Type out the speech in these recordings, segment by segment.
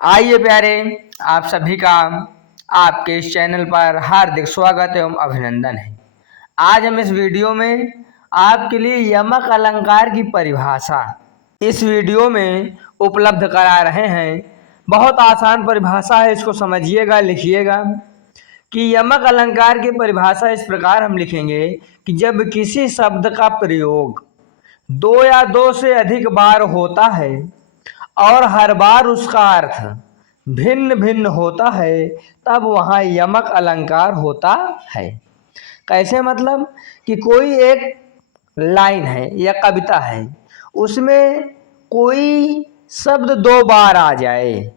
आइए प्यारे, आप सभी का आपके इस चैनल पर हार्दिक स्वागत एवं अभिनंदन है। आज हम इस वीडियो में आपके लिए यमक अलंकार की परिभाषा इस वीडियो में उपलब्ध करा रहे हैं। बहुत आसान परिभाषा है, इसको समझिएगा, लिखिएगा कि यमक अलंकार की परिभाषा इस प्रकार हम लिखेंगे कि जब किसी शब्द का प्रयोग दो या दो से अधिक बार होता है और हर बार उसका अर्थ भिन्न भिन्न होता है, तब वहाँ यमक अलंकार होता है। कैसे? मतलब कि कोई एक लाइन है या कविता है, उसमें कोई शब्द दो बार आ जाए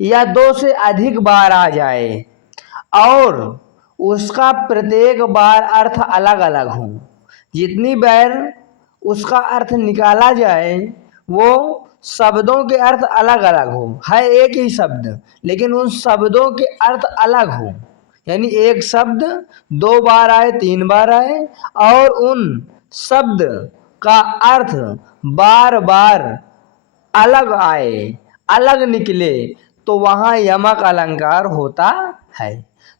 या दो से अधिक बार आ जाए और उसका प्रत्येक बार अर्थ अलग अलग हो। जितनी बार उसका अर्थ निकाला जाए वो शब्दों के अर्थ अलग अलग हो। है एक ही शब्द लेकिन उन शब्दों के अर्थ अलग हो, यानी एक शब्द दो बार आए, तीन बार आए और उन शब्द का अर्थ बार बार अलग आए, अलग निकले, तो वहाँ यमक अलंकार होता है।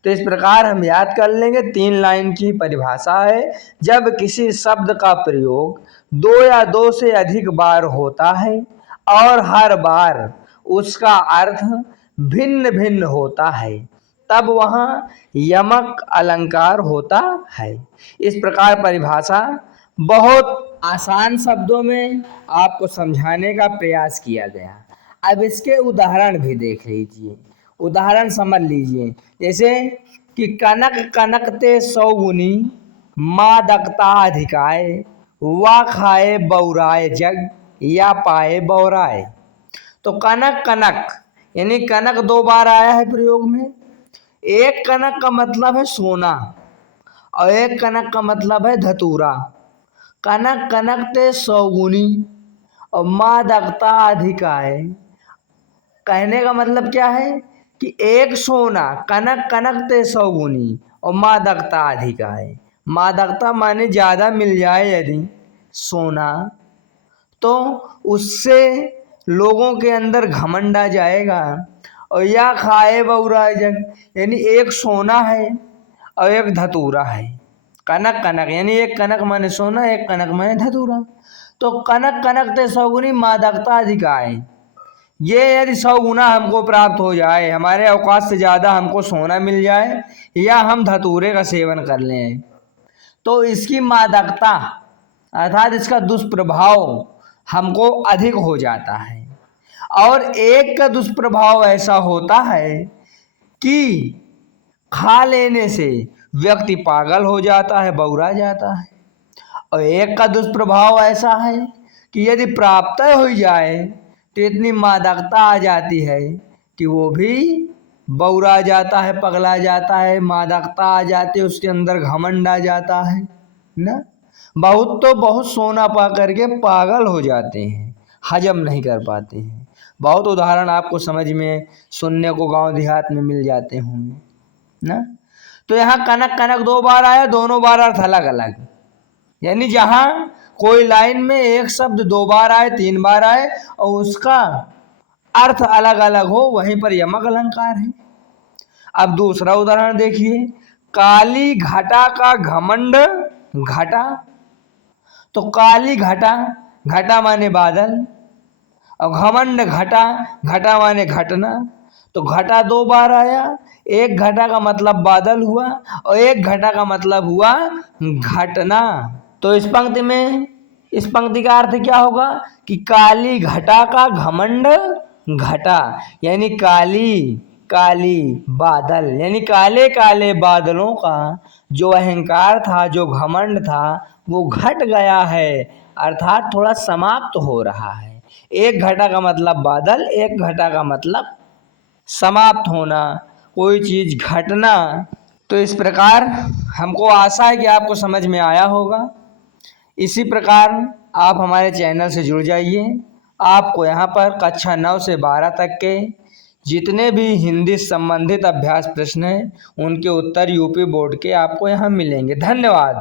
तो इस प्रकार हम याद कर लेंगे। 3 लाइन की परिभाषा है। जब किसी शब्द का प्रयोग दो या दो से अधिक बार होता है और हर बार उसका अर्थ भिन्न भिन्न होता है, तब वहाँ यमक अलंकार होता है। इस प्रकार परिभाषा बहुत आसान शब्दों में आपको समझाने का प्रयास किया गया। अब इसके उदाहरण भी देख लीजिए, उदाहरण समझ लीजिए। जैसे कि कनक कनकते सौगुनी, मादकता अधिकाय, वा खाए बौराए जग, या पाए बौराए। तो कनक कनक यानी कनक दो बार आया है प्रयोग में। एक कनक का मतलब है सोना और एक कनक का मतलब है धतूरा। कनक कनकते सौगुनी और मादकता अधिकाय, कहने का मतलब क्या है कि एक सोना, कनक कनकते सौगुनी और मादकता अधिकाय। मादकता माने ज़्यादा मिल जाए यदि सोना, तो उससे लोगों के अंदर घमंड आ जाएगा। और या खाए बौरा जग, यानी एक सोना है और एक धतूरा है। कनक कनक यानी एक कनक माने सोना, एक कनक माने धतूरा। तो कनक कनकते सौगुनी मादकता अधिकाय, ये यदि 100 गुना हमको प्राप्त हो जाए, हमारे औकात से ज़्यादा हमको सोना मिल जाए या हम धतूरे का सेवन कर लें, तो इसकी मादकता अर्थात इसका दुष्प्रभाव हमको अधिक हो जाता है। और एक का दुष्प्रभाव ऐसा होता है कि खा लेने से व्यक्ति पागल हो जाता है, बौरा जाता है। और एक का दुष्प्रभाव ऐसा है कि यदि प्राप्त हो जाए तो इतनी मादकता आ जाती है कि वो भी बौरा जाता है, पगला जाता है, मादकता आ जाती है, उसके अंदर घमंड आ जाता है ना। बहुत तो बहुत सोना पा करके पागल हो जाते हैं, हजम नहीं कर पाते हैं। बहुत उदाहरण आपको समझ में सुनने को गांव देहात में मिल जाते होंगे ना। तो यहाँ कनक कनक दो बार आया, दोनों बार अर्थ अलग अलग, यानी जहाँ कोई लाइन में एक शब्द दो बार आए, तीन बार आए और उसका अर्थ अलग अलग हो, वहीं पर यमक अलंकार है। अब दूसरा उदाहरण देखिए, काली घटा का घमंड घटा। तो काली घटा, घटा माने बादल, और घमंड घटा, घटा माने घटना। तो घटा दो बार आया, एक घटा का मतलब बादल हुआ और एक घटा का मतलब हुआ घटना। तो इस पंक्ति का अर्थ क्या होगा कि काली घटा का घमंड घटा, यानी काली काली बादल, यानी काले काले बादलों का जो अहंकार था, जो घमंड था, वो घट गया है, अर्थात थोड़ा समाप्त हो रहा है। एक घटा का मतलब बादल, एक घटा का मतलब समाप्त होना, कोई चीज़ घटना। तो इस प्रकार हमको आशा है कि आपको समझ में आया होगा। इसी प्रकार आप हमारे चैनल से जुड़ जाइए। आपको यहाँ पर कक्षा 9 से 12 तक के जितने भी हिंदी संबंधित अभ्यास प्रश्न हैं, उनके उत्तर यूपी बोर्ड के आपको यहाँ मिलेंगे। धन्यवाद।